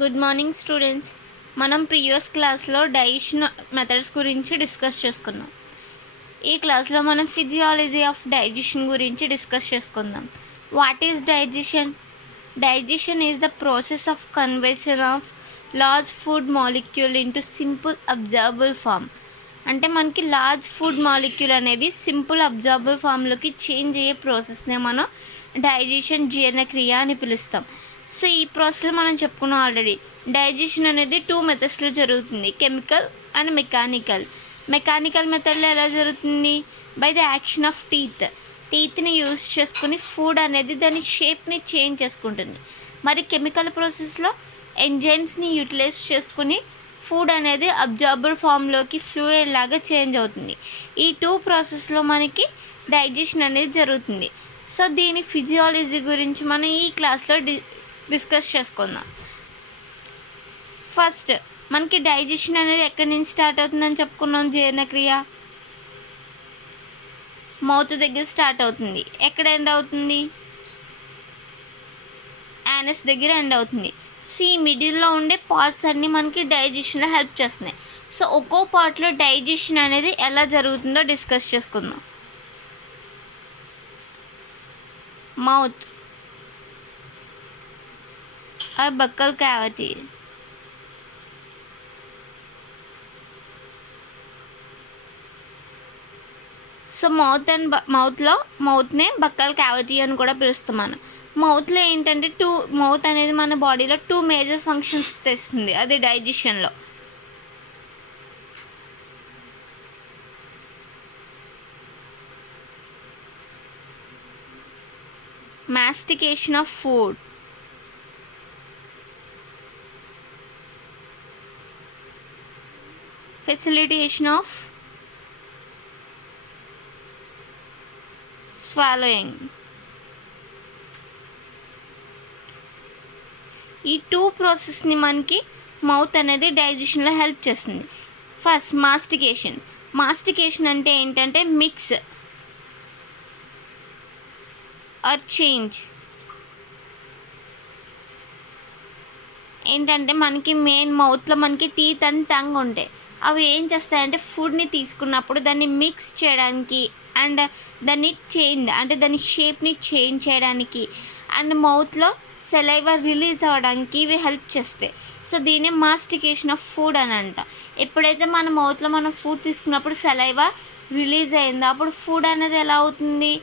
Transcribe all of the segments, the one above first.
Good morning students. మనం previous క్లాస్లో digestion methods గురించి డిస్కస్ చేసుకున్నాం. ఈ క్లాస్లో మనం ఫిజియాలజీ ఆఫ్ డైజెషన్ గురించి డిస్కస్ చేసుకుందాం. What is digestion? Digestion is the process of conversion of large food molecule into simple absorbable form. అంటే మనకి లార్జ్ ఫుడ్ మాలిక్యూల్ అనేవి సింపుల్ అబ్జర్బుల్ ఫామ్లోకి చేంజ్ అయ్యే ప్రాసెస్నే మనం డైజెషన్ జీర్ణక్రియ అని పిలుస్తాం. సో ఈ ప్రాసెస్ మనం చెప్పుకున్నాం ఆల్రెడీ. డైజెషన్ అనేది 2 మెథడ్స్లో జరుగుతుంది, కెమికల్ అండ్ మెకానికల్. మెకానికల్ మెథడ్లో ఎలా జరుగుతుంది? బై ద యాక్షన్ ఆఫ్ టీత్ని యూజ్ చేసుకుని ఫుడ్ అనేది దాని షేప్ని చేంజ్ చేసుకుంటుంది. మరి కెమికల్ ప్రాసెస్లో ఎంజైమ్స్ని యూటిలైజ్ చేసుకుని ఫుడ్ అనేది అబ్జార్బర్ ఫామ్లోకి ఫ్లూయిడ్ లాగా చేంజ్ అవుతుంది. ఈ 2 ప్రాసెస్లో మనకి డైజెషన్ అనేది జరుగుతుంది. సో దీని ఫిజియాలజీ గురించి మనం ఈ క్లాస్లో డిస్కస్ చేసుకుందాం. ఫస్ట్ మనకి డైజెషన్ అనేది ఎక్కడి నుంచి స్టార్ట్ అవుతుందని చెప్పుకున్నాం. జీర్ణక్రియ మౌత్ దగ్గర స్టార్ట్ అవుతుంది. ఎక్కడ ఎండ్ అవుతుంది? యానస్ దగ్గర ఎండ్ అవుతుంది. సో ఈ మిడిల్లో ఉండే పార్ట్స్ అన్నీ మనకి డైజెషన్లో హెల్ప్ చేస్తున్నాయి. సో ఒక్కో పార్ట్లో డైజెషన్ అనేది ఎలా జరుగుతుందో డిస్కస్ చేసుకుందాం. Mouth or buccal cavity. So మౌత్నే బక్కల్ క్యావిటీ అని కూడా పిలుస్తాం మనం. మౌత్లో ఏంటంటే మౌత్ అనేది మన బాడీలో 2 మేజర్ ఫంక్షన్స్ చేస్తుంది. అది డైజెషన్లో. Mastication of food, facilitation of swallowing. ఈ 2 ప్రాసెస్ని మనకి మౌత్ అనేది డైజెషన్లో హెల్ప్ చేస్తుంది. ఫస్ట్ మాస్టికేషన్ అంటే ఏంటంటే మిక్స్ ఆర్ చేంజ్. ఏంటంటే మనకి మెయిన్ మౌత్లో మనకి టీత్ అండ్ టంగ్ ఉంటాయి. అవి ఏం చేస్తాయంటే ఫుడ్ని తీసుకున్నప్పుడు దాన్ని మిక్స్ చేయడానికి అండ్ దాన్ని దాని షేప్ని చేంజ్ చేయడానికి అండ్ మౌత్లో సెలైవా రిలీజ్ అవ్వడానికి ఇవి హెల్ప్ చేస్తాయి. సో దీన్ని మాస్టికేషన్ ఆఫ్ ఫుడ్ అని అంట. ఎప్పుడైతే మన మౌత్లో మనం ఫుడ్ తీసుకున్నప్పుడు సెలైవా రిలీజ్ అయిందో అప్పుడు ఫుడ్ అనేది ఎలా అవుతుంది?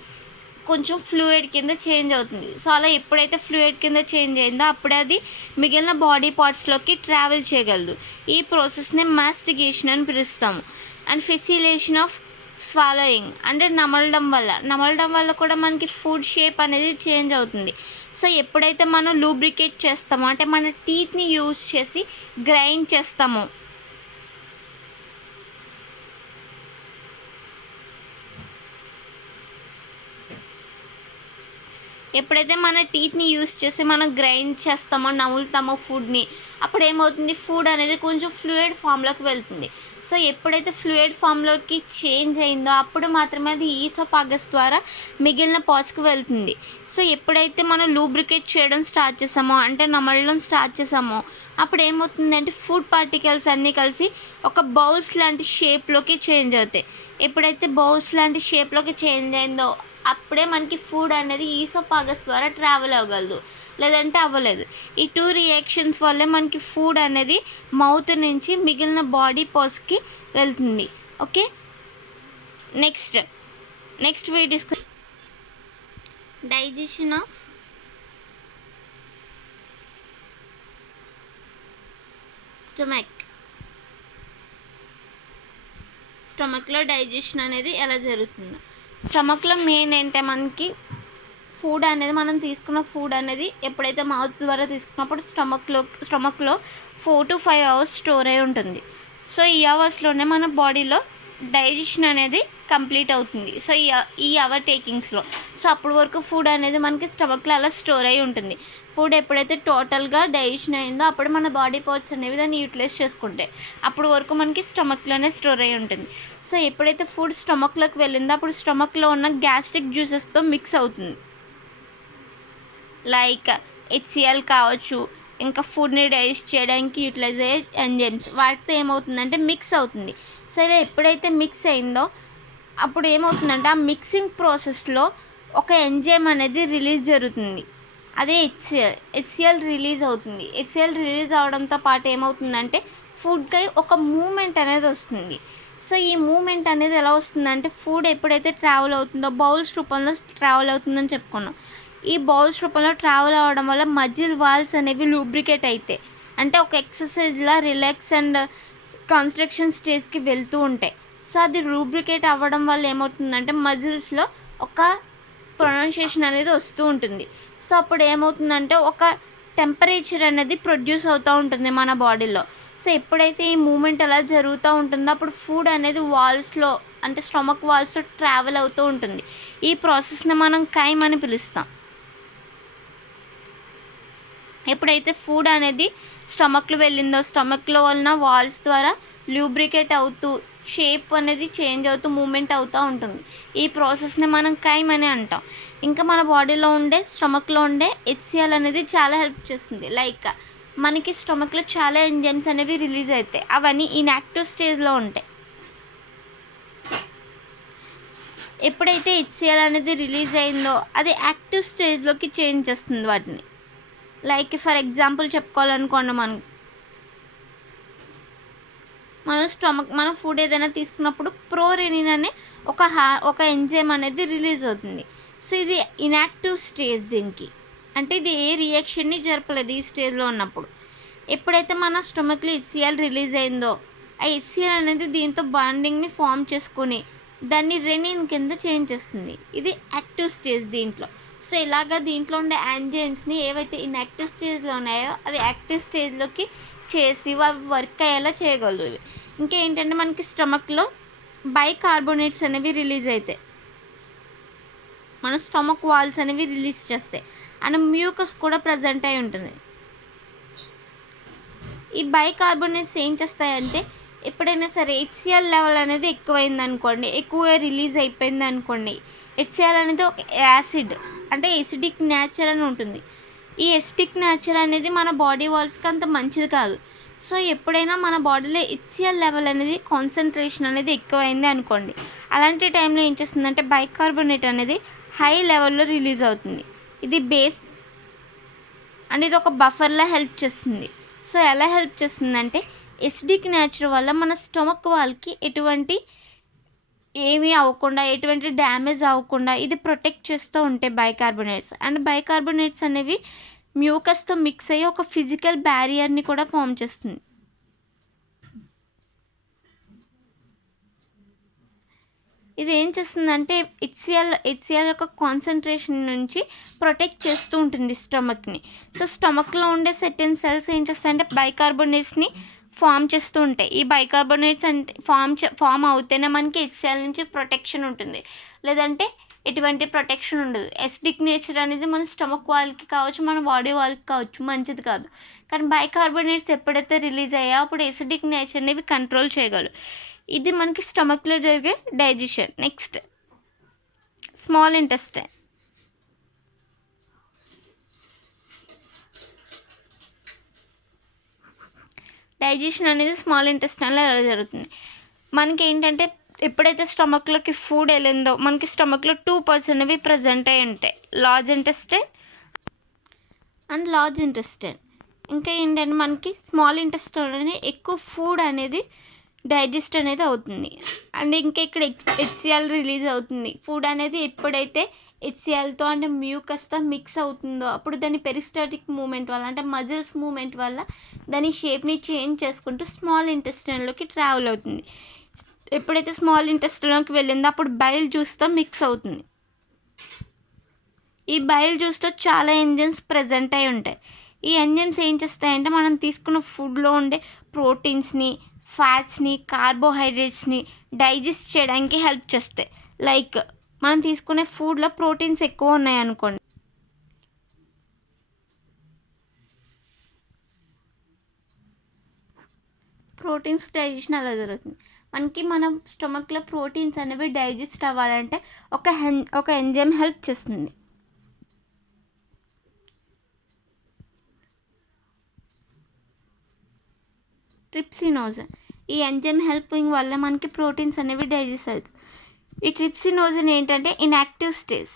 కొంచెం ఫ్లూయిడ్ కింద చేంజ్ అవుతుంది. సో అలా ఎప్పుడైతే ఫ్లూయిడ్ కింద చేంజ్ అయిందో అప్పుడే అది మిగిలిన బాడీ పార్ట్స్లోకి ట్రావెల్ చేయగలదు. ఈ ప్రాసెస్ని మాస్టికేషన్ అని పిలుస్తాము. అండ్ ఫెసిలేషన్ ఆఫ్ స్వాలోయింగ్ అంటే నమలడం వల్ల కూడా మనకి ఫుడ్ షేప్ అనేది చేంజ్ అవుతుంది. సో ఎప్పుడైతే మనం లూబ్రికేట్ చేస్తామో అంటే మన టీత్ని యూజ్ చేసి గ్రైండ్ చేస్తామో ఎప్పుడైతే మన టీత్ని యూస్ చేసి మనం గ్రైండ్ చేస్తామో నములుతామో ఫుడ్ని అప్పుడు ఏమవుతుంది? ఫుడ్ అనేది కొంచెం ఫ్లూయిడ్ ఫామ్లోకి వెళ్తుంది. సో ఎప్పుడైతే ఫ్లూయిడ్ ఫామ్లోకి చేంజ్ అయిందో అప్పుడు మాత్రమే అది ఈసోఫాగస్ ద్వారా మిగిలిన పార్ట్స్కి వెళ్తుంది. సో ఎప్పుడైతే మనం లూబ్రికేట్ చేయడం స్టార్ట్ చేసామో అంటే నమలడం స్టార్ట్ చేసామో అప్పుడు ఏమవుతుందంటే ఫుడ్ పార్టికల్స్ అన్నీ కలిసి ఒక బౌల్స్ లాంటి షేప్లోకి చేంజ్ అవుతాయి. ఎప్పుడైతే బౌల్స్ లాంటి షేప్లోకి చేంజ్ అయిందో అప్పుడే మనకి ఫుడ్ అనేది ఈసోఫాగస్ ద్వారా ట్రావెల్ అవ్వగలదు, లేదంటే అవ్వలేదు. ఈ 2 రియాక్షన్స్ వల్లే మనకి ఫుడ్ అనేది మౌత్ నుంచి మిగిలిన బాడీ పార్ట్స్కి వెళ్తుంది. Okay, next we discuss digestion of స్టమక్లో డైజెషన్ అనేది ఎలా జరుగుతుందో. స్టమక్లో మెయిన్ ఏంటంటే మనకి ఫుడ్ అనేది మనం తీసుకున్న ఫుడ్ అనేది ఎప్పుడైతే మౌత్ ద్వారా తీసుకున్నప్పుడు స్టమక్లో 4 to 5 hours స్టోర్ అయి ఉంటుంది. సో ఈ అవర్స్లోనే మన బాడీలో డైజెషన్ అనేది కంప్లీట్ అవుతుంది. సో ఈ అవర్ టేకింగ్స్లో సో అప్పటి వరకు ఫుడ్ అనేది మనకి స్టమక్లో అలా స్టోర్ అయి ఉంటుంది. ఫుడ్ ఎప్పుడైతే టోటల్గా డైజెషన్ అయిందో అప్పుడు మన బాడీ పార్ట్స్ అనేవి దాన్ని యూటిలైజ్ చేసుకుంటాయి. అప్పుడు వరకు మనకి స్టమక్లోనే స్టోర్ అయి ఉంటుంది. సో ఎప్పుడైతే ఫుడ్ స్టమక్లోకి వెళ్ళిందో అప్పుడు స్టమక్లో ఉన్న గ్యాస్ట్రిక్ జ్యూసెస్తో మిక్స్ అవుతుంది. లైక్ HCl కావచ్చు, ఇంకా ఫుడ్ని డైజెస్ట్ చేయడానికి యూటిలైజ్ అయ్యే ఎంజైమ్స్ వాటితో ఏమవుతుందంటే మిక్స్ అవుతుంది. సో ఇలా ఎప్పుడైతే మిక్స్ అయిందో అప్పుడు ఏమవుతుందంటే ఆ మిక్సింగ్ ప్రాసెస్లో ఒక ఎంజైమ్ అనేది రిలీజ్ జరుగుతుంది. అదే హెచ్సిఎల్ రిలీజ్ అవుతుంది. హెచ్సిఎల్ రిలీజ్ అవడంతో పాటు ఏమవుతుందంటే ఫుడ్కి ఒక మూమెంట్ అనేది వస్తుంది. సో ఈ మూమెంట్ అనేది ఎలా వస్తుందంటే ఫుడ్ ఎప్పుడైతే ట్రావెల్ అవుతుందో బౌల్స్ రూపంలో ట్రావెల్ అవుతుందని చెప్పుకున్నాం. ఈ బౌల్స్ రూపంలో ట్రావెల్ అవ్వడం వల్ల మజిల్ వాల్స్ అనేవి లూబ్రికేట్ అవుతాయి. అంటే ఒక ఎక్సర్సైజ్లా రిలాక్స్ అండ్ కన్స్ట్రక్షన్ స్టేజ్కి వెళ్తూ ఉంటాయి. సో అది లూబ్రికేట్ అవ్వడం వల్ల ఏమవుతుందంటే మజిల్స్లో ఒక ప్రొనౌన్సియేషన్ అనేది వస్తూ ఉంటుంది. సో అప్పుడు ఏమవుతుందంటే ఒక టెంపరేచర్ అనేది ప్రొడ్యూస్ అవుతూ ఉంటుంది మన బాడీలో. సో ఎప్పుడైతే ఈ మూమెంట్ అలా జరుగుతూ ఉంటుందో అప్పుడు ఫుడ్ అనేది వాల్స్లో అంటే స్టమక్ వాల్స్లో ట్రావెల్ అవుతూ ఉంటుంది. ఈ ప్రాసెస్ని మనం కైమ్ అని పిలుస్తాం. ఎప్పుడైతే ఫుడ్ అనేది స్టమక్లో వెళ్ళిందో స్టమక్లో వలన వాల్స్ ద్వారా లూబ్రికేట్ అవుతూ షేప్ అనేది చేంజ్ అవుతూ మూమెంట్ అవుతూ ఉంటుంది. ఈ ప్రాసెస్ని మనం కైమ్ అని అంటాం. ఇంకా మన బాడీలో ఉండే స్టమక్లో ఉండే హెచ్సిఎల్ అనేది చాలా హెల్ప్ చేస్తుంది. లైక్ మనకి స్టమక్లో చాలా ఎంజైమ్స్ అనేవి రిలీజ్ అవుతాయి. అవన్నీ ఇన్యాక్టివ్ స్టేజ్లో ఉంటాయి. ఎప్పుడైతే హెచ్సిఎల్ అనేది రిలీజ్ అయిందో అది యాక్టివ్ స్టేజ్లోకి చేంజ్ చేస్తుంది వాటిని. లైక్ ఫర్ ఎగ్జాంపుల్ చెప్పుకోవాలనుకోండి, మనం ఫుడ్ ఏదైనా తీసుకున్నప్పుడు ప్రోరెనిన్ అనే ఒక ఎంజైమ్ అనేది రిలీజ్ అవుతుంది. సో ఇది ఇన్యాక్టివ్ స్టేజ్ దీనికి, అంటే ఇది ఏ రియాక్షన్ని జరపలేదు ఈ స్టేజ్లో ఉన్నప్పుడు. ఎప్పుడైతే మన స్టమక్లో హెచ్సిఎల్ రిలీజ్ అయిందో ఆ హెచ్సిఎల్ అనేది దీంతో బాండింగ్ని ఫామ్ చేసుకొని దాన్ని రెనిన్ కింద చేంజ్ చేస్తుంది. ఇది యాక్టివ్ స్టేజ్ దీంట్లో. సో ఇలాగా దీంట్లో ఉండే ఎంజైమ్స్ని ఏవైతే ఇన్యాక్టివ్ స్టేజ్లో ఉన్నాయో అవి యాక్టివ్ స్టేజ్లోకి చేసి అవి వర్క్ అయ్యేలా చేయగలదు. ఇవి ఇంకా ఏంటంటే మనకి స్టమక్లో బైకార్బోనేట్స్ అనేవి రిలీజ్ అవుతాయి. మన స్టమక్ వాల్స్ అనేవి రిలీజ్ చేస్తాయి అండ్ మ్యూకస్ కూడా ప్రజెంట్ అయి ఉంటుంది. ఈ బైకార్బోనేట్స్ ఏం చేస్తాయంటే ఎప్పుడైనా సరే హెచ్సిఎల్ లెవెల్ అనేది ఎక్కువైంది అనుకోండి, ఎక్కువగా రిలీజ్ అయిపోయింది అనుకోండి, హెచ్సిఎల్ అనేది ఒక యాసిడ్ అంటే ఎసిడిక్ నేచర్ అని ఉంటుంది. ఈ ఎసిడిక్ నేచర్ అనేది మన బాడీ వాల్స్కి అంత మంచిది కాదు. సో ఎప్పుడైనా మన బాడీలో హెచ్సిఎల్ లెవెల్ అనేది కాన్సన్ట్రేషన్ అనేది ఎక్కువైంది అనుకోండి, అలాంటి టైంలో ఏం చేస్తుందంటే బైకార్బోనేట్ అనేది హై లెవెల్లో రిలీజ్ అవుతుంది. ఇది బేస్ అండ్ ఇది ఒక బఫర్లా హెల్ప్ చేస్తుంది. సో ఎలా హెల్ప్ చేస్తుందంటే ఎసిడిక్ నేచర్ వల్ల మన స్టమక్ వాల్కి ఏమీ అవ్వకుండా ఎటువంటి డ్యామేజ్ అవ్వకుండా ఇది ప్రొటెక్ట్ చేస్తూ ఉంటాయి బైకార్బోనేట్స్. అండ్ బైకార్బోనేట్స్ అనేవి మ్యూకస్తో మిక్స్ అయ్యి ఒక ఫిజికల్ బ్యారియర్ని కూడా ఫామ్ చేస్తుంది. ఇది ఏం చేస్తుందంటే హెచ్సిఎల్ యొక్క కాన్సన్ట్రేషన్ నుంచి ప్రొటెక్ట్ చేస్తూ ఉంటుంది స్టమక్ని. సో స్టమక్లో ఉండే సెర్టెన్ సెల్స్ ఏం చేస్తాయంటే బైకార్బోనేట్స్ని ఫామ్ చేస్తూ ఉంటాయి. ఈ బైకార్బోనేట్స్ అంటే ఫామ్ అవుతేనే మనకి హెచ్సిఎల్ నుంచి ప్రొటెక్షన్ ఉంటుంది, లేదంటే ఎటువంటి ప్రొటెక్షన్ ఉండదు. ఎసిడిక్ నేచర్ అనేది మన స్టమక్ వాల్కి కావచ్చు, మన బాడీ వాల్కి కావచ్చు మంచిది కాదు. కానీ బైకార్బోనేట్స్ ఎప్పుడైతే రిలీజ్ అయ్యా అప్పుడు ఎసిడిక్ నేచర్ని ఇవి కంట్రోల్ చేయగలరు. ఇది మనకి స్టమక్లో జరిగే digestion. Next small intestine. Digestion అనేది స్మాల్ ఇంటెస్టైన్లో ఎలా జరుగుతుంది మనకి ఏంటంటే ఎప్పుడైతే స్టమక్లోకి ఫుడ్ వెళ్ళిందో మనకి స్టమక్లో 2 parts అనేవి ప్రజెంట్ అయి ఉంటాయి, large intestine and large intestine. ఇంకా ఏంటంటే మనకి స్మాల్ ఇంటెస్టైన్లోనే ఎక్కువ ఫుడ్ అనేది డైజెస్ట్ అనేది అవుతుంది. అండ్ ఇంకా ఇక్కడ హెచ్సిఎల్ రిలీజ్ అవుతుంది. ఫుడ్ అనేది ఎప్పుడైతే హెచ్సిఎల్తో అంటే మ్యూకస్తో మిక్స్ అవుతుందో అప్పుడు దాని పెరిస్టాటిక్ మూమెంట్ వల్ల అంటే మజిల్స్ మూమెంట్ వల్ల దాని షేప్ని చేంజ్ చేసుకుంటూ స్మాల్ ఇంటెస్టైన్లోకి ట్రావెల్ అవుతుంది. ఎప్పుడైతే స్మాల్ ఇంటెస్టైన్లోకి వెళ్ళిందో అప్పుడు బైల్ జ్యూస్తో మిక్స్ అవుతుంది. ఈ బైల్ జ్యూస్తో చాలా ఎంజైమ్స్ ప్రజెంట్ అయి ఉంటాయి. ఈ ఎంజైమ్స్ ఏం చేస్తాయంటే మనం తీసుకున్న ఫుడ్లో ఉండే ప్రోటీన్స్ని, ఫ్యాట్స్ని, కార్బోహైడ్రేట్స్ని డైజెస్ట్ చేయడానికి హెల్ప్ చేస్తాయి. లైక్ మనం తీసుకునే ఫుడ్లో ప్రోటీన్స్ ఎక్కువ ఉన్నాయనుకోండి, ప్రోటీన్స్ డైజెషన్ అలా జరుగుతుంది. మనకి మన స్టమక్లో ప్రోటీన్స్ అనేవి డైజెస్ట్ అవ్వాలంటే ఒక ఎంజైమ్ హెల్ప్ చేస్తుంది. ట్రిప్సినోజన్. ఈ ఎంజైమ్ హెల్పింగ్ వల్ల మనకి ప్రోటీన్స్ అనేవి డైజెస్ట్ అవుతాయి. ఈ ట్రిప్సినోజన్ ఏంటంటే ఇన్యాక్టివ్ స్టేజ్.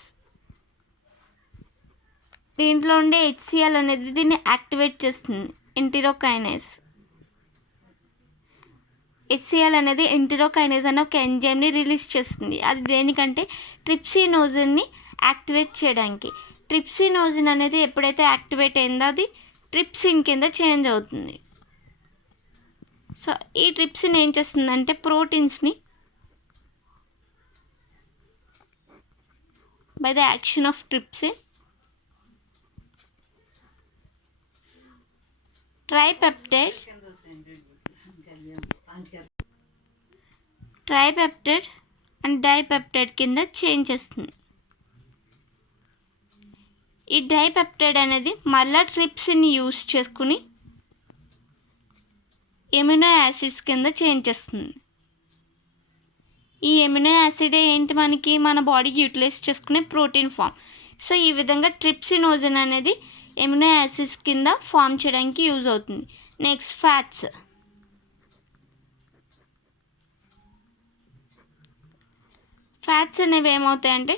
దీంట్లో ఉండే HCl అనేది దీన్ని యాక్టివేట్ చేస్తుంది. ఎంటెరోకైనేజ్. HCl అనేది ఎంటెరోకైనేజ్ అనే ఒక ఎంజైమ్ని రిలీజ్ చేస్తుంది. అది దేనికంటే ట్రిప్సినోజన్ని యాక్టివేట్ చేయడానికి. ట్రిప్సినోజన్ అనేది ఎప్పుడైతే యాక్టివేట్ అయిందో అది ట్రిప్సిన్ కింద చేంజ్ అవుతుంది. సో ఈ ట్రిప్సిన్ ఏం చేస్తుందంటే ప్రోటీన్స్ని by the action of trypsin tripeptide and dipeptide కింద చేంజ్ చేస్తుంది. ఈ డైపెప్టైడ్ అనేది మళ్ళా ట్రిప్సిన్ యూస్ చేసుకుని ఎమినో యాసిడ్స్ కింద చేంజ్ చేస్తుంది. ఈ ఎమినో యాసిడ్ ఏంటి మనకి మన బాడీకి యూటిలైజ్ చేసుకునే ప్రోటీన్ ఫామ్. సో ఈ విధంగా ట్రిప్సినోజన్ అనేది ఎమినో యాసిడ్స్ కింద ఫామ్ చేయడానికి యూజ్ అవుతుంది. Next fats. ఫ్యాట్స్ అనేవి ఏమవుతాయంటే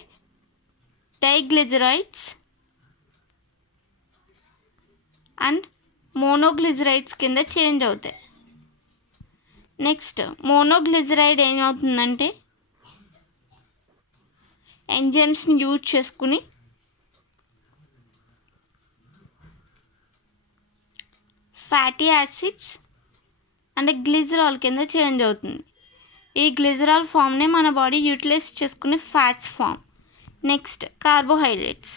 డైగ్లిజరైడ్స్ అండ్ మోనోగ్లిజరైడ్స్ కింద చేంజ్ అవుతాయి. నెక్స్ట్ మోనోగ్లిజరైడ్ ఏమవుతుందంటే ఎంజైమ్స్ని యూజ్ చేసుకుని ఫ్యాటీ యాసిడ్స్ అండ్ గ్లిజరాల్ కింద చేంజ్ అవుతుంది. ఈ గ్లిజరాల్ ఫామ్నే మన బాడీ యూటిలైజ్ చేసుకునే fats form. Next carbohydrates.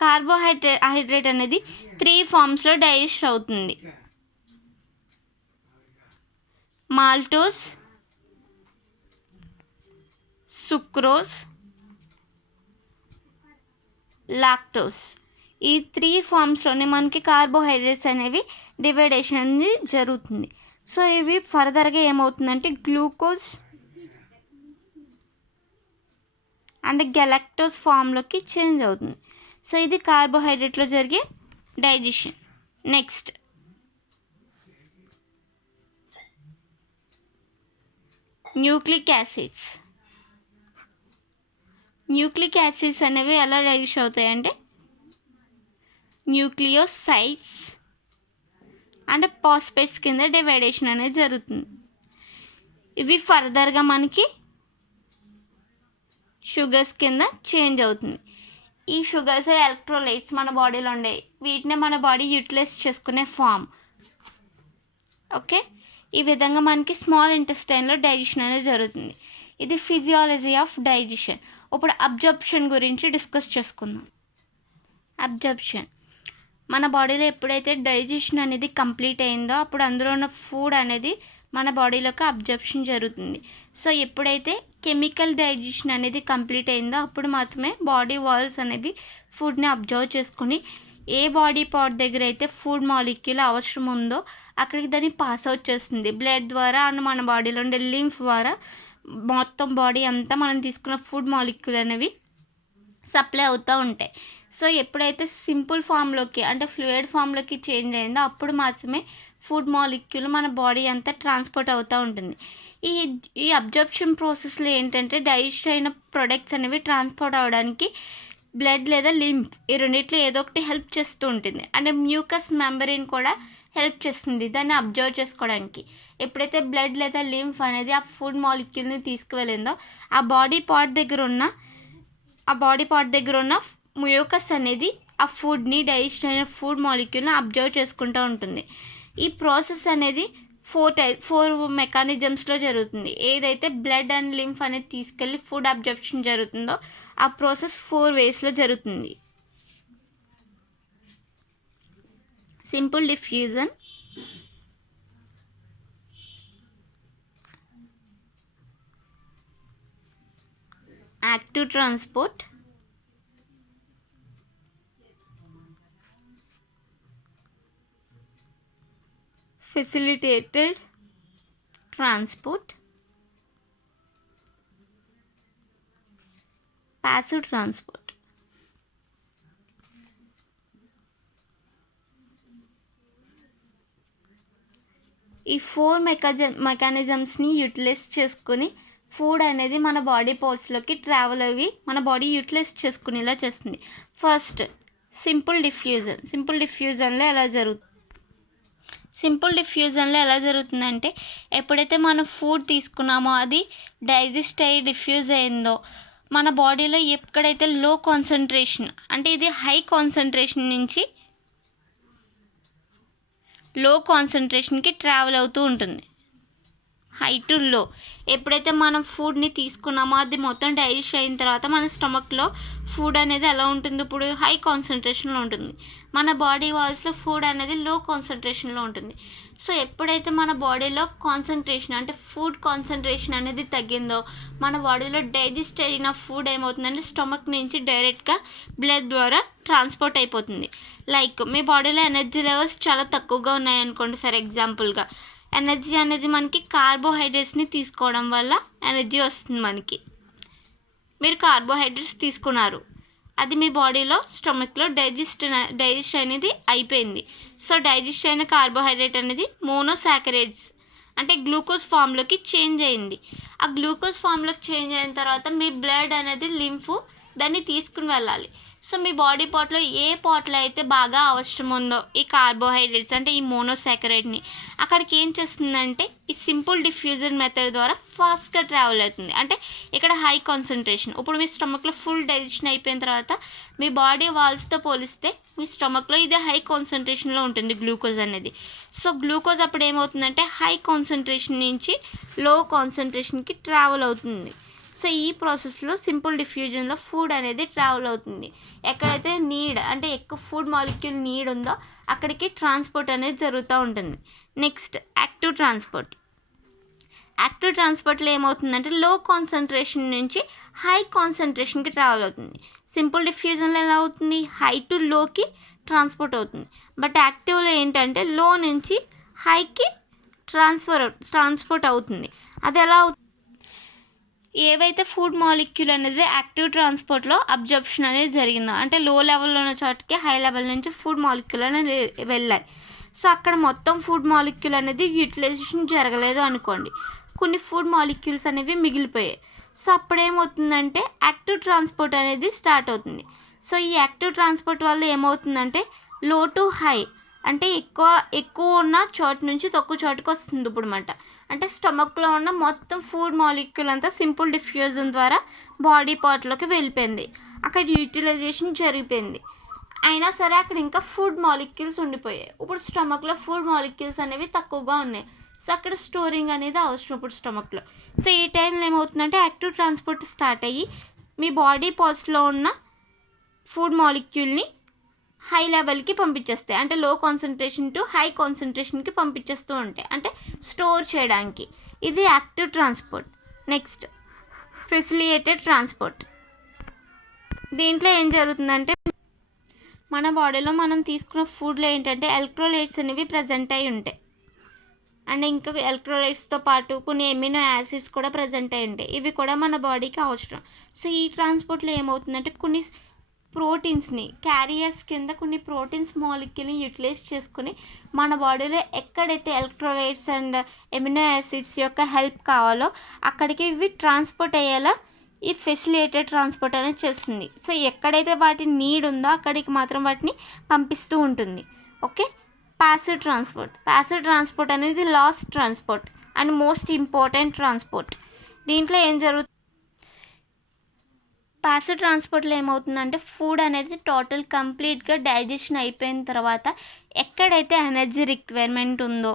Carbohydrate అనేది 3 ఫామ్స్లో డైజెస్ట్ అవుతుంది. Maltose, sucrose, lactose. ఈ 3 ఫామ్స్లోనే మనకి కార్బోహైడ్రేట్స్ అనేవి డివైడేషన్ అనేది జరుగుతుంది. సో ఇవి ఫర్దర్గా ఏమవుతుందంటే గ్లూకోజ్ అండ్ గెలాక్టోస్ ఫామ్లోకి చేంజ్ అవుతుంది. సో ఇది కార్బోహైడ్రేట్లో జరిగే digestion. Next nucleic acids. Nucleic acids అనేవి ఎలా డైజెస్ట్ అవుతాయంటే న్యూక్లియోసైడ్స్ అండ్ పాస్పేట్స్ కింద డివైడేషన్ అనేది జరుగుతుంది. ఇవి ఫర్దర్గా మనకి షుగర్స్ కింద చేంజ్ అవుతుంది. ఈ షుగర్స్ ఎలక్ట్రోలైట్స్ మన బాడీలో ఉండే వీటిని మన బాడీ యూటిలైజ్ చేసుకునే ఫామ్. ఓకే, ఈ విధంగా మనకి స్మాల్ ఇంటెస్టైన్లో డైజెషన్ అనేది జరుగుతుంది. ఇది ఫిజియాలజీ ఆఫ్ డైజెషన్. ఇప్పుడు అబ్జర్ప్షన్ గురించి డిస్కస్ చేసుకుందాం. అబ్జర్ప్షన్ మన బాడీలో ఎప్పుడైతే డైజెషన్ అనేది కంప్లీట్ అయిందో అప్పుడు అందులో ఉన్న ఫుడ్ అనేది మన బాడీలోకి అబ్జర్ప్షన్ జరుగుతుంది. సో ఎప్పుడైతే కెమికల్ డైజెషన్ అనేది కంప్లీట్ అయిందో అప్పుడు మాత్రమే బాడీ వాల్స్ అనేవి ఫుడ్ని అబ్జర్వ్ చేసుకుని ఏ బాడీ పార్ట్ దగ్గర అయితే ఫుడ్ మాలిక్యూల్ అవసరం ఉందో అక్కడికి దాన్ని పాస్ అవుట్ చేస్తుంది. బ్లడ్ ద్వారా అండ్ మన బాడీలో ఉండే లింఫ్ ద్వారా మొత్తం బాడీ అంతా మనం తీసుకున్న ఫుడ్ మాలిక్యూల్ అనేవి సప్లై అవుతూ ఉంటాయి. సో ఎప్పుడైతే సింపుల్ ఫామ్లోకి అంటే ఫ్లూయిడ్ ఫామ్లోకి చేంజ్ అయిందో అప్పుడు మాత్రమే ఫుడ్ మాలిక్యూల్ మన బాడీ అంతా ట్రాన్స్పోర్ట్ అవుతూ ఉంటుంది. ఈ అబ్జర్ప్షన్ ప్రాసెస్లో ఏంటంటే డైజెస్ట్ అయిన ప్రొడక్ట్స్ అనేవి ట్రాన్స్పోర్ట్ అవ్వడానికి బ్లడ్ లేదా లింఫ్ ఈ రెండిట్లో ఏదో ఒకటి హెల్ప్ చేస్తూ ఉంటుంది. అంటే మ్యూకస్ మెంబ్రెయిన్ కూడా హెల్ప్ చేస్తుంది దాన్ని అబ్జర్వ్ చేసుకోవడానికి. ఎప్పుడైతే బ్లడ్ లేదా లింఫ్ అనేది ఆ ఫుడ్ మాలిక్యూల్ని తీసుకువెళ్ళిందో ఆ బాడీ పార్ట్ దగ్గర ఉన్న మ్యూకస్ అనేది ఆ ఫుడ్ని డైజెస్ట్ అయిన ఫుడ్ మాలిక్యూల్ని అబ్జర్వ్ చేసుకుంటూ ఉంటుంది. ఈ ప్రాసెస్ అనేది 4 మెకానిజమ్స్లో జరుగుతుంది. ఏదైతే బ్లడ్ అండ్ లింఫ్ అనేది తీసుకెళ్ళి ఫుడ్ అబ్జర్ప్షన్ జరుగుతుందో ఆ ప్రాసెస్ 4 వేస్లో జరుగుతుంది. Simple diffusion, active transport, facilitated transport, passive transport. ఈ 4 మెకానిజమ్స్ని యూటిలైజ్ చేసుకుని ఫుడ్ అనేది మన బాడీ పార్ట్స్లోకి ట్రావెల్ అయ్యి మన బాడీ యూటిలైజ్ చేసుకునేలా చేస్తుంది. ఫస్ట్ సింపుల్ డిఫ్యూజన్లో ఎలా జరుగుతుందంటే ఎప్పుడైతే మనం ఫుడ్ తీసుకున్నామో అది డైజెస్ట్ అయ్యి డిఫ్యూజ్ అయిందో మన బాడీలో ఎక్కడైతే లో కాన్సన్ట్రేషన్ అంటే ఇది హై కాన్సన్ట్రేషన్ నుంచి లో కాన్సన్ట్రేషన్కి ట్రావెల్ అవుతూ ఉంటుంది. హై టు లో ఎప్పుడైతే మనం ఫుడ్ని తీసుకున్నామో అది మొత్తం డైజెస్ట్ అయిన తర్వాత మన స్టమక్లో ఫుడ్ అనేది ఎలా ఉంటుంది, ఇప్పుడు హై కాన్సన్ట్రేషన్లో ఉంటుంది. మన బాడీ వాల్స్లో ఫుడ్ అనేది లో కాన్సన్ట్రేషన్లో ఉంటుంది. సో ఎప్పుడైతే మన బాడీలో కాన్సన్ట్రేషన్ అంటే ఫుడ్ కాన్సన్ట్రేషన్ అనేది తగ్గిందో మన బాడీలో డైజెస్ట్ అయిన ఫుడ్ ఏమవుతుందంటే స్టమక్ నుంచి డైరెక్ట్గా బ్లడ్ ద్వారా ట్రాన్స్పోర్ట్ అయిపోతుంది. లైక్ మీ బాడీలో ఎనర్జీ లెవెల్స్ చాలా తక్కువగా ఉన్నాయనుకోండి, ఫర్ ఎగ్జాంపుల్గా ఎనర్జీ అనేది మనకి కార్బోహైడ్రేట్స్ని తీసుకోవడం వల్ల ఎనర్జీ వస్తుంది. మీరు కార్బోహైడ్రేట్స్ తీసుకున్నారు, అది మీ బాడీలో స్టమక్లో డైజెస్ట్ అనేది అయిపోయింది. సో డైజెస్ట్ అయిన కార్బోహైడ్రేట్ అనేది మోనోసాకరైడ్స్ అంటే గ్లూకోజ్ ఫామ్లోకి చేంజ్ అయింది. ఆ గ్లూకోజ్ ఫామ్లోకి చేంజ్ అయిన తర్వాత మీ బ్లడ్ అనేది లింఫ్ దాన్ని తీసుకుని వెళ్ళాలి. సో మీ బాడీ పార్ట్లో ఏ పార్ట్లో అయితే బాగా అవసరం ఉందో ఈ కార్బోహైడ్రేట్స్ అంటే ఈ మోనోసాకరైడ్ని అక్కడికి ఏం చేస్తుందంటే ఈ సింపుల్ డిఫ్యూజన్ మెథడ్ ద్వారా ఫాస్ట్గా ట్రావెల్ అవుతుంది. అంటే ఇక్కడ హై కాన్సన్ట్రేషన్ ఇప్పుడు మీ స్టమక్లో ఫుల్ డైజెషన్ అయిపోయిన తర్వాత మీ బాడీ వాల్స్తో పోలిస్తే మీ స్టమక్లో ఇది హై కాన్సన్ట్రేషన్లో ఉంటుంది గ్లూకోజ్ అనేది. సో గ్లూకోజ్ అప్పుడు ఏమవుతుందంటే హై కాన్సన్ట్రేషన్ నుంచి లో కాన్సన్ట్రేషన్కి ట్రావెల్ అవుతుంది. సో ఈ ప్రాసెస్లో సింపుల్ డిఫ్యూజన్లో ఫుడ్ అనేది ట్రావెల్ అవుతుంది. ఎక్కడైతే నీడ్ అంటే ఎక్కువ ఫుడ్ మాలిక్యూల్ నీడ్ ఉందో అక్కడికి ట్రాన్స్పోర్ట్ అనేది జరుగుతూ ఉంటుంది. నెక్స్ట్ యాక్టివ్ ట్రాన్స్పోర్ట్లో ఏమవుతుందంటే లో కాన్సన్ట్రేషన్ నుంచి హై కాన్సన్ట్రేషన్కి ట్రావెల్ అవుతుంది. సింపుల్ డిఫ్యూజన్లో ఎలా అవుతుంది, హై టు లోకి ట్రాన్స్పోర్ట్ అవుతుంది. బట్ యాక్టివ్లో ఏంటంటే లో నుంచి హైకి ట్రాన్స్పోర్ట్ అవుతుంది. అది ఎలా అవుతుంది, ఏవైతే ఫుడ్ మాలిక్యూల్ అనేది యాక్టివ్ ట్రాన్స్పోర్ట్లో అబ్జర్ప్షన్ అనేది జరిగిందో అంటే లో లెవెల్లో ఉన్న చోటుకి హై లెవెల్ నుంచి ఫుడ్ మాలిక్యూల్ అనేది వెళ్ళాయి. సో అక్కడ మొత్తం ఫుడ్ మాలిక్యూల్ అనేది యూటిలైజేషన్ జరగలేదు అనుకోండి, కొన్ని ఫుడ్ మాలిక్యూల్స్ అనేవి మిగిలిపోయాయి. సో అప్పుడేమవుతుందంటే యాక్టివ్ ట్రాన్స్పోర్ట్ అనేది స్టార్ట్ అవుతుంది. సో ఈ యాక్టివ్ ట్రాన్స్పోర్ట్ వల్ల ఏమవుతుందంటే లో టు హై అంటే ఎక్కువ ఉన్న చోటు నుంచి తక్కువ చోటుకి వస్తుంది. ఇప్పుడు అంటే స్టమక్లో ఉన్న మొత్తం ఫుడ్ మాలిక్యూల్ అంతా సింపుల్ డిఫ్యూజన్ ద్వారా బాడీ పార్ట్లోకి వెళ్ళిపోయింది. అక్కడ యూటిలైజేషన్ జరిగిపోయింది. అయినా సరే అక్కడ ఇంకా ఫుడ్ మాలిక్యూల్స్ ఉండిపోయాయి. ఇప్పుడు స్టమక్లో ఫుడ్ మాలిక్యూల్స్ అనేవి తక్కువగా ఉన్నాయి. సో అక్కడ స్టోరింగ్ అనేది అవసరం ఇప్పుడు స్టమక్లో. సో ఈ టైంలో ఏమవుతుందంటే యాక్టివ్ ట్రాన్స్పోర్ట్ స్టార్ట్ అయ్యి మీ బాడీ పార్ట్స్లో ఉన్న ఫుడ్ మాలిక్యూల్ని హై లెవెల్కి పంపించేస్తాయి. అంటే లో కాన్సన్ట్రేషన్ టు హై కాన్సన్ట్రేషన్కి పంపించేస్తూ ఉంటాయి, అంటే స్టోర్ చేయడానికి. ఇది active transport. Next facilitated transport. దీంట్లో ఏం జరుగుతుందంటే మన బాడీలో మనం తీసుకున్న ఫుడ్లో ఏంటంటే ఎలక్ట్రోలైట్స్ అనేవి ప్రజెంట్ అయి ఉంటాయి. అండ్ ఇంకా ఎలక్ట్రోలైట్స్తో పాటు కొన్ని ఎమినో యాసిడ్స్ కూడా ప్రజెంట్ అయి ఉంటాయి. ఇవి కూడా మన బాడీకి అవసరం. సో ఈ ట్రాన్స్పోర్ట్లో ఏమవుతుందంటే కొన్ని ప్రోటీన్స్ని క్యారియర్స్ కింద కొన్ని ప్రోటీన్స్ మాలిక్యూల్ని యూటిలైజ్ చేసుకుని మన బాడీలో ఎక్కడైతే ఎలక్ట్రోలైట్స్ అండ్ ఎమినో యాసిడ్స్ యొక్క హెల్ప్ కావాలో అక్కడికి ఇవి ట్రాన్స్పోర్ట్ అయ్యేలా ఈ ఫెసిలిటేటెడ్ ట్రాన్స్పోర్ట్ అనేది చేస్తుంది. సో ఎక్కడైతే వాటి నీడ్ ఉందో అక్కడికి మాత్రం వాటిని పంపిస్తూ ఉంటుంది. ఓకే. ప్యాసివ్ ట్రాన్స్పోర్ట్ అనేది last transport and most important transport. దీంట్లో ఏం జరుగుతుంది, ప్యాసివ్ ట్రాన్స్పోర్ట్లో ఏమవుతుందంటే ఫుడ్ అనేది కంప్లీట్గా డైజెషన్ అయిపోయిన తర్వాత ఎక్కడైతే ఎనర్జీ రిక్వైర్మెంట్ ఉందో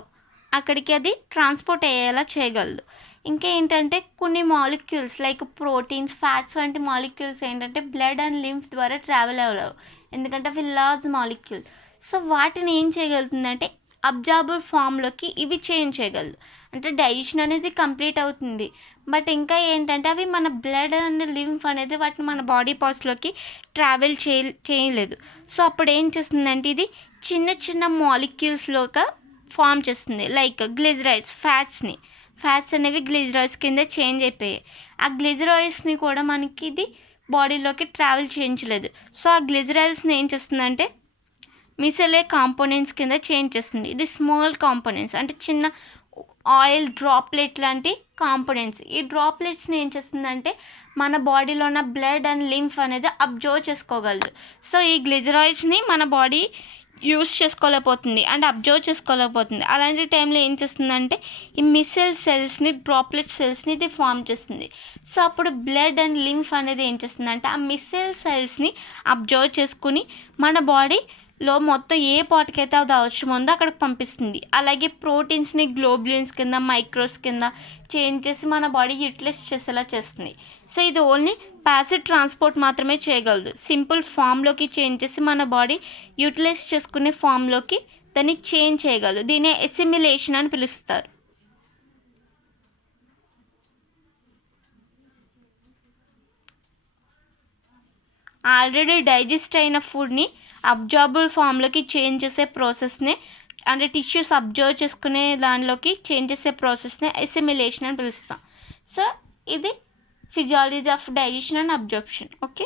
అక్కడికి అది ట్రాన్స్పోర్ట్ అయ్యేలా చేయగలదు. ఇంకా ఏంటంటే కొన్ని మాలిక్యూల్స్ లైక్ ప్రోటీన్స్, ఫ్యాట్స్ వంటి మాలిక్యూల్స్ ఏంటంటే బ్లడ్ అండ్ లింఫ్ ద్వారా ట్రావెల్ అవ్వలేవు, ఎందుకంటే అవి లార్జ్ మాలిక్యూల్. సో వాటిని ఏం చేయగలుగుతుందంటే అబ్జార్బర్ ఫామ్లోకి ఇవి చేంజ్ చేయగలదు. అంటే డైజెషన్ అనేది కంప్లీట్ అవుతుంది, బట్ ఇంకా ఏంటంటే అవి మన బ్లడ్ అండ్ లింఫ్ అనేది వాటిని మన బాడీ పార్ట్స్లోకి ట్రావెల్ చేయలేదు. సో అప్పుడు ఏం చేస్తుందంటే ఇది చిన్న చిన్న మాలిక్యూల్స్లోగా ఫామ్ చేస్తుంది. లైక్ గ్లిజరైడ్స్, ఫ్యాట్స్ అనేవి గ్లిజరాయిడ్స్ కింద చేంజ్ అయిపోయాయి. ఆ గ్లిజరాయిడ్స్ని కూడా మనకి ఇది బాడీలోకి ట్రావెల్ చేయించలేదు. సో ఆ గ్లిజరైల్స్ని ఏం చేస్తుందంటే మిసెలే కాంపోనెంట్స్ కింద చేంజ్ చేస్తుంది. ఇది స్మాల్ కాంపోనెంట్స్ అంటే చిన్న ఆయిల్ డ్రాప్లెట్ లాంటి కాంపోనెంట్స్. ఈ డ్రాప్లెట్స్ని ఏం చేస్తుందంటే మన బాడీలో ఉన్న బ్లడ్ అండ్ లింఫ్ అనేది అబ్జర్వ్ చేసుకోగలదు. సో ఈ గ్లిజరాయిడ్స్ని మన బాడీ యూస్ చేసుకోలేకపోతుంది అండ్ అబ్జర్వ్ చేసుకోలేకపోతుంది. అలాంటి టైంలో ఏం చేస్తుందంటే ఈ మిసెల్ సెల్స్ని డ్రాప్లెట్ సెల్స్ని ఇది ఫామ్ చేస్తుంది. సో అప్పుడు బ్లడ్ అండ్ లింఫ్ అనేది ఏం చేస్తుందంటే ఆ మిసెల్ సెల్స్ని అబ్జర్వ్ చేసుకుని మన బాడీలో మొత్తం ఏ పార్ట్కి అయితే అది అవసరం ఉందో అక్కడికి పంపిస్తుంది. అలాగే ప్రోటీన్స్ని గ్లోబ్యులిన్స్ కింద మైక్రోస్ కింద చేంజ్ చేసి మన బాడీ యూటిలైజ్ చేసేలా చేస్తుంది. సో ఇది ఓన్లీ ప్యాసివ్ ట్రాన్స్పోర్ట్ మాత్రమే చేయగలదు. సింపుల్ ఫామ్లోకి చేంజ్ చేసి మన బాడీ యూటిలైజ్ చేసుకునే ఫామ్లోకి దాన్ని చేంజ్ చేయగలదు. దీన్ని ఎసిమిలేషన్ అని పిలుస్తారు. ఆల్రెడీ డైజెస్ట్ అయిన ఫుడ్ని అబ్జార్బుల్ ఫామ్లోకి చేంజ్ చేసే ప్రాసెస్నే అంటే టిష్యూస్ అబ్జర్వ్ చేసుకునే దానిలోకి చేంజ్ చేసే ప్రాసెస్నే ఎసిమిలేషన్ అని పిలుస్తాం. సో ఇది physiology of digestion and absorption. Okay.